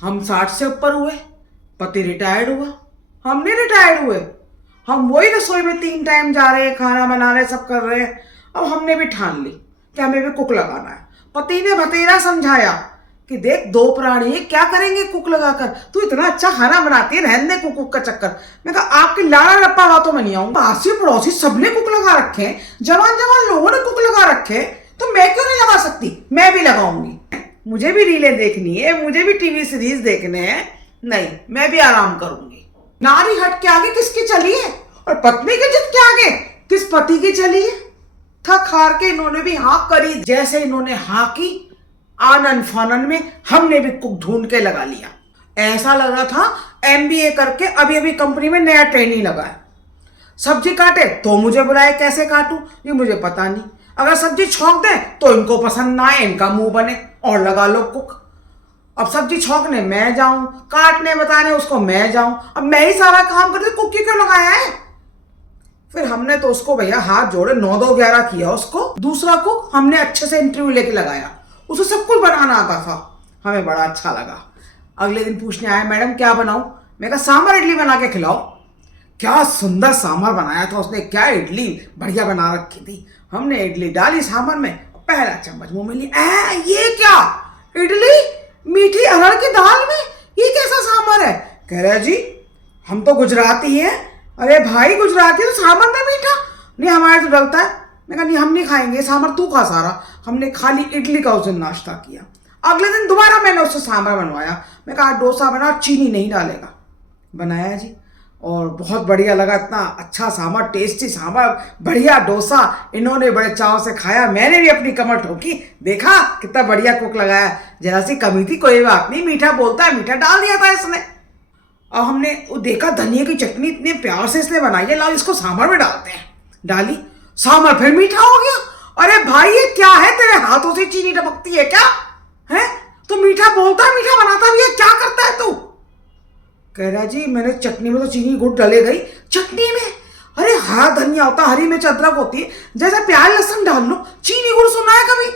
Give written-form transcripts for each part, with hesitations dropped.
हम 60 से ऊपर हुए, पति रिटायर्ड हुआ, हम नहीं रिटायर्ड हुए। हम वही रसोई में 3 टाइम जा रहे हैं, खाना बना रहे, सब कर रहे हैं। अब हमने भी ठान ली कि हमें भी कुक लगाना है। पति ने बतेरा समझाया कि देख, 2 प्राणी है, क्या करेंगे कुक लगाकर, तू इतना अच्छा खाना बनाती है, रहने दे कुक का चक्कर। मैं कहा आपकी लाड़ा रप्पा बातों में नहीं आऊंगा। आसी पड़ोसी सबने कुक लगा रखे हैं, जवान जवान लोगों ने कुक लगा रखे हैं, तो मैं क्यों नहीं लगा सकती? मैं भी लगाऊंगी। मुझे भी रीलें देखनी है, मुझे भी टीवी सीरीज देखने हैं। नहीं, मैं भी आराम करूंगी। नारी हट के आगे किसकी चली है, और पत्नी की जिद के आगे किस पति की चली है? थक हार के इन्होंने भी हाँ करी। जैसे इन्होंने हाँ की, आनन फानन में हमने भी कुक ढूंढ के लगा लिया। ऐसा लग रहा था एमबीए करके अभी अभी कंपनी में नया ट्रेनी लगा है। सब्जी काटे तो मुझे बुलाए, कैसे काटूं ये मुझे पता नहीं। अगर सब्जी छौंक दे तो इनको पसंद ना आए, इनका मुंह बने और लगा लो कुक। अब सब्जी छौंकने मैं जाऊं, काटने बताने उसको मैं जाऊं, अब मैं ही सारा काम करती, कुक क्यों लगाया है? फिर हमने तो उसको भैया हाथ जोड़े 9-2-11 किया उसको। दूसरा कुक हमने अच्छे से इंटरव्यू लेके लगाया, उसे सब कुछ बनाना आता था। हमें बड़ा अच्छा लगा। अगले दिन पूछने आया, मैडम क्या बनाऊं? मैं कहा सांभर इडली बना के खिलाओ। क्या सुंदर सांभर बनाया था उसने, क्या इडली बढ़िया बना रखी थी। हमने इडली डाली सांभर में, पहला चम्मच मुंह में लिया, ये क्या इडली मीठी अरहर की दाल में, ये कैसा सांभर है? कह रहे जी हम तो गुजराती हैं। अरे भाई गुजराती तो सांभर में मीठा नहीं, हमारे तो डलता है। मैं कहा नहीं, हम नहीं खाएंगे सांभर, तू खा सारा। हमने खाली इडली का उस दिन नाश्ता किया। अगले दिन दोबारा मैंने उससे सांभर बनवाया। मैं कहा डोसा बना, चीनी नहीं डालेगा। बनाया जी, और बहुत बढ़िया लगा। इतना अच्छा सांभर, टेस्टी सांभर, बढ़िया डोसा। इन्होंने बड़े चाव से खाया, मैंने भी अपनी कमर ठोकी। देखा कितना बढ़िया कुक लगाया, जरा सी कमी थी, कोई बात नहीं, मीठा बोलता है, मीठा डाल दिया था इसने। अब हमने देखा धनिया की चटनी इतने प्यार से इसने बनाई है, लाओ इसको सांभर में डालते हैं। डाली, सांभर फिर मीठा हो गया। अरे भाई ये क्या है, तेरे हाथों से चीनी टपकती है क्या? है तो मीठा बोलता है, मीठा बनाता भी है, क्या करता है तू? कह रहा जी मैंने चटनी में तो चीनी गुड़ डले गई। चटनी में? अरे हरा धनिया होता, हरी मिर्च अदरक होती है, जैसे प्याज लहसुन डाल लो, चीनी गुड़ सुना है कभी?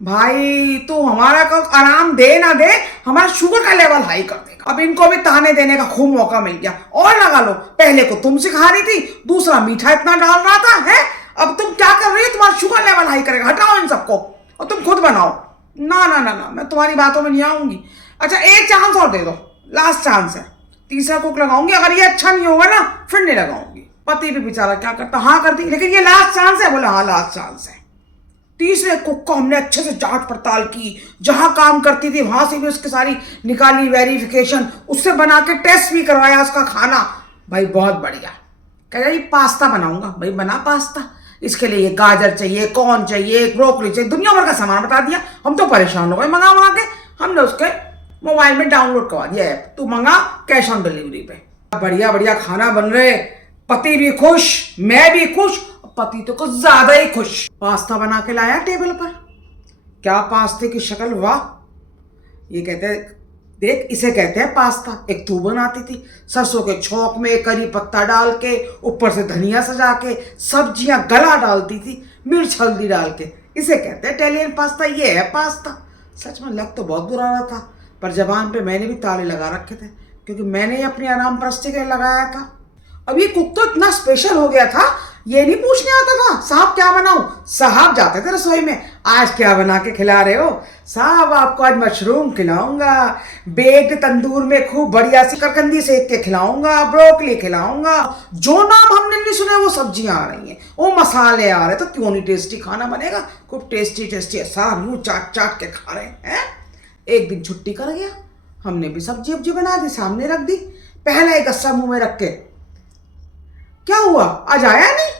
भाई तू हमारा को आराम दे ना दे, हमारा शुगर का लेवल हाई कर देगा। अब इनको भी ताने देने का खूब मौका मिल गया, और लगा लो। पहले को तुम सिखा रही थी, दूसरा मीठा इतना डाल रहा था, है अब तुम क्या कर रही हो? तुम्हारा शुगर लेवल हाई करेगा, हटाओ इन सबको और तुम खुद बनाओ। ना ना ना ना, मैं तुम्हारी बातों में नहीं आऊंगी। अच्छा एक चांस और दे दो, लास्ट चांस है, तीसरा कुक लगाऊंगी। अगर ये अच्छा नहीं होगा ना फिर नहीं लगाऊंगी। पति भी बेचारा क्या करता, हाँ कर दी, लेकिन ये लास्ट चांस है। बोला हाँ लास्ट चांस है। तीसरे कुक को हमने अच्छे से जांच पड़ताल की, जहां काम करती थी वहां से भी उसकी सारी निकाली वेरिफिकेशन, उससे बना के टेस्ट भी करवाया उसका खाना। भाई बहुत बढ़िया। कह रहा ये पास्ता बनाऊंगा। भाई बना पास्ता, इसके लिए गाजर चाहिए, कॉर्न चाहिए, ब्रोकली चाहिए, दुनिया भर का सामान बता दिया। हम तो परेशान हो गए मंगा मंगा के। हमने उसके मोबाइल में डाउनलोड करवा दिया ऐप, तू मंगा कैश ऑन डिलीवरी पे। बढ़िया बढ़िया खाना बन रहे, पति भी खुश, मैं भी खुश, पति तो कुछ ज्यादा ही खुश। पास्ता बना के लाया टेबल पर, क्या पास्ते की शक्ल, वाह। ये कहते हैं देख, इसे कहते हैं पास्ता। एक तू बनाती थी सरसों के छौंक में करी पत्ता डाल के, ऊपर से धनिया सजा के, सब्जियां गला डालती थी, मिर्च हल्दी डाल के, इसे कहते हैं इटालियन पास्ता। ये है पास्ता। सच में लग तो बहुत बुरा रहा था, पर जबान पे मैंने भी ताले लगा रखे थे, क्योंकि मैंने ही अपनी आराम परस्ती के लगाया था। अब ये कुक तो इतना स्पेशल हो गया था, ये नहीं पूछने आता था साहब क्या बनाऊं। साहब जाते थे रसोई में, आज क्या बना के खिला रहे हो? साहब आपको आज मशरूम खिलाऊंगा, बेक्ड तंदूर में खूब बढ़िया सी करकंदी सेक के खिलाऊंगा, ब्रोकली खिलाऊंगा। जो नाम हमने नहीं सुने वो सब्जियां आ रही हैं, वो मसाले आ रहे, तो क्यों नहीं टेस्टी खाना बनेगा? खूब टेस्टी टेस्टी सार यूं चाट चाट के खा रहे हैं। एक दिन छुट्टी कर गया, हमने भी सब्जी वब्जी बना दी, सामने रख दी। पहला एक गस्सा मुंह में रख के, क्या हुआ आज आया नहीं?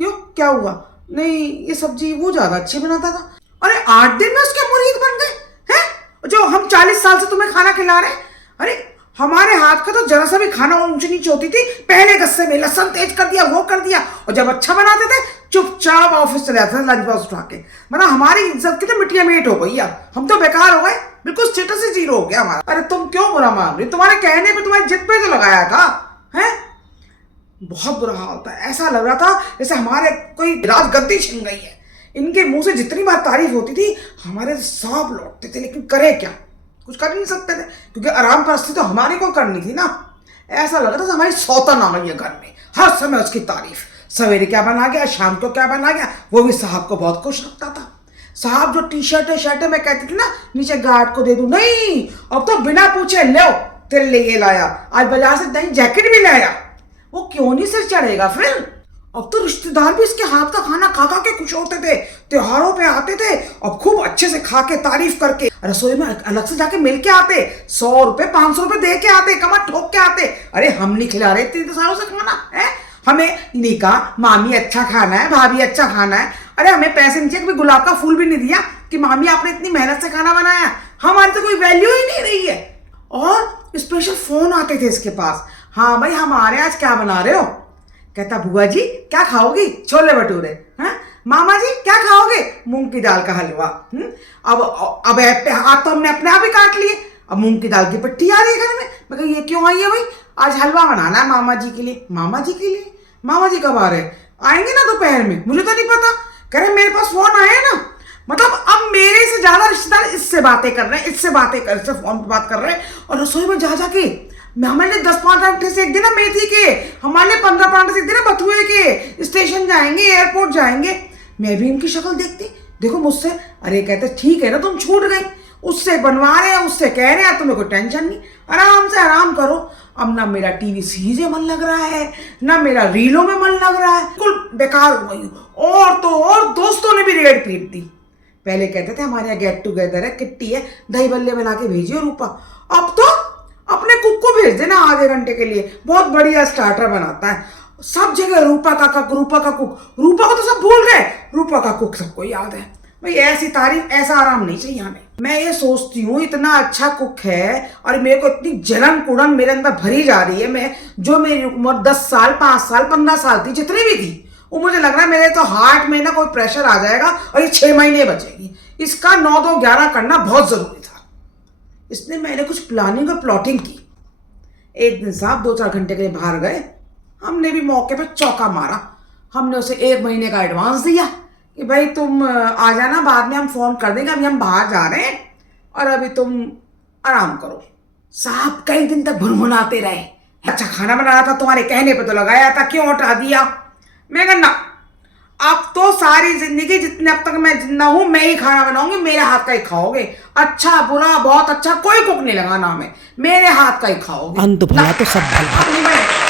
क्यों क्या हुआ? नहीं ये सब्जी वो ज्यादा अच्छी बनाता था। अरे 8 दिन में उसके मुरीद बन गए हैं, जो हम 40 साल से तुम्हें खाना खिला रहे हैं। अरे हमारे हाथ का तो जरा सा भी खाना ऊंच नीच होती थी, पहले गस्से में लहसुन तेज कर दिया, वो कर दिया, और जब अच्छा बनाते थे चुपचाप ऑफिस चले जाते थे लंच बॉक्स उठा के। मतलब हमारी इज्जत की तो मिट्टिया मेट हो गई। अब हम तो बेकार हो गए, बिल्कुल स्टेटस ही जीरो हो गया हमारा। अरे तुम क्यों बुरा मान रही? तुम्हारे कहने पे, तुम्हारी जिद पे तो लगाया था, है? बहुत बुरा हाल था। ऐसा लग रहा था जैसे हमारे कोई राजगद्दी छिन गई है। इनके मुंह से जितनी बार तारीफ होती थी हमारे सांप लौटते थे, लेकिन करे क्या, कुछ कर ही नहीं सकते थे, क्योंकि आराम परस्ती तो हमारी को करनी थी ना। ऐसा लग रहा था हमारी सौतन आ गई है घर में, हर समय उसकी तारीफ। सवेरे क्या बना गया, शाम को क्या बना गया, वो भी साहब को बहुत खुश रखता था। साहब जो टी शर्ट मैं कहती थी ना नीचे गार्ड को दे दूं, नहीं, अब तो बिना पूछे लो तेरे लिए ये लाया, आज बाजार से नई जैकेट भी लाया। वो क्यों नहीं सिर चढ़ेगा फिर। अब तो रिश्तेदार भी इसके हाथ का खाना खा खा के खुश होते थे, त्योहारों पे आते थे और खूब अच्छे से खा के तारीफ करके रसोई में अलग से जाके मिल के आते, 100 रुपए 500 रुपए दे के आते, कमर ठोक के आते। अरे हम नहीं खिला रहे 3 सालों से खाना है, हमें नहीं कहा मामी अच्छा खाना है, भाभी अच्छा खाना है। अरे हमें पैसे नीचे कभी गुलाब का फूल भी नहीं दिया कि मामी आपने इतनी मेहनत से खाना बनाया। हमारी तो कोई वैल्यू ही नहीं रही है। और स्पेशल फोन आते थे इसके पास, हाँ भाई हमारे आज क्या बना रहे हो। कहता बुआ जी क्या खाओगी, छोले भटूरे। हैं मामा जी क्या खाओगे, मूंग की दाल का हलवा। अब हाथ तो हमने अपने आप ही काट लिए, अब मूंग की दाल की पट्टी आ रही है घर में। मैं कहा ये क्यों आई है भाई, आज हलवा बनाना है मामा जी के लिए। मामा जी के लिए, मामा जी कब आ रहे हैं, आएंगे ना दोपहर में, मुझे तो नहीं पता। कह रहे मेरे पास फोन आया ना, मतलब अब मेरे से ज्यादा रिश्तेदार इससे बातें कर रहे हैं, इससे फोन पे बात कर रहे हैं। और रसोई में जा जाके हमारे लिए 10 पराठे सेक देना मेथी के, हमारे लिए 15 पराठे सेक देना बथुए के, स्टेशन जाएंगे, एयरपोर्ट जाएंगे। मैं भी इनकी शक्ल देखती, देखो मुझसे, अरे कहते ठीक है ना तुम छूट गई, उससे बनवा रहे हैं, उससे कह रहे हैं, तुम्हें कोई टेंशन नहीं, आराम से आराम करो। अब ना मेरा टीवी सीरीज में मन लग रहा है, ना मेरा रीलों में मन लग रहा है, बिल्कुल बेकार हो गई। और तो और दोस्तों ने भी रेड पीट दी। पहले कहते थे हमारे यहाँ गेट टुगेदर है, किट्टी है, दही बल्ले बना के भेजिए रूपा। अब तो अपने कुक को भेज देना आधे घंटे के लिए, बहुत बढ़िया स्टार्टर बनाता है। सब जगह रूपा का कुक, रूपा का कुक, रूपा को तो सब भूल गए, रूपा का कुक सबको याद है। भाई ऐसी तारीफ, ऐसा आराम नहीं चाहिए हमें। मैं ये सोचती हूँ इतना अच्छा कुक है और मेरे को इतनी जलन कुड़न मेरे अंदर भरी जा रही है। मैं जो मेरी उम्र 10 साल 5 साल 15 साल थी, जितनी भी थी, वो मुझे लग रहा है मेरे तो हार्ट में ना कोई प्रेशर आ जाएगा और ये 6 महीने बचेगी। इसका 9 2 11 करना बहुत जरूरी था। इसने मैंने कुछ प्लानिंग और प्लॉटिंग की। एक दिन साहब 2-4 घंटे के लिए बाहर गए, हमने भी मौके पे चौका मारा। हमने उसे 1 महीने का एडवांस दिया कि भाई तुम आ जाना, बाद में हम फोन कर देंगे, अभी हम बाहर जा रहे हैं और अभी तुम आराम करो। साहब कई दिन तक भुनभुनाते रहे, अच्छा खाना बनाना था तुम्हारे कहने पे तो लगाया था, क्यों हटा दिया। मैं कहना अब तो सारी जिंदगी जितने अब तक मैं जिंदा हूं मैं ही खाना बनाऊंगी, मेरे हाथ का ही खाओगे, अच्छा बुरा बहुत अच्छा कोई कुक नहीं लगाना हमें, मेरे हाथ का ही खाओगे। अंत भला तो सब भला।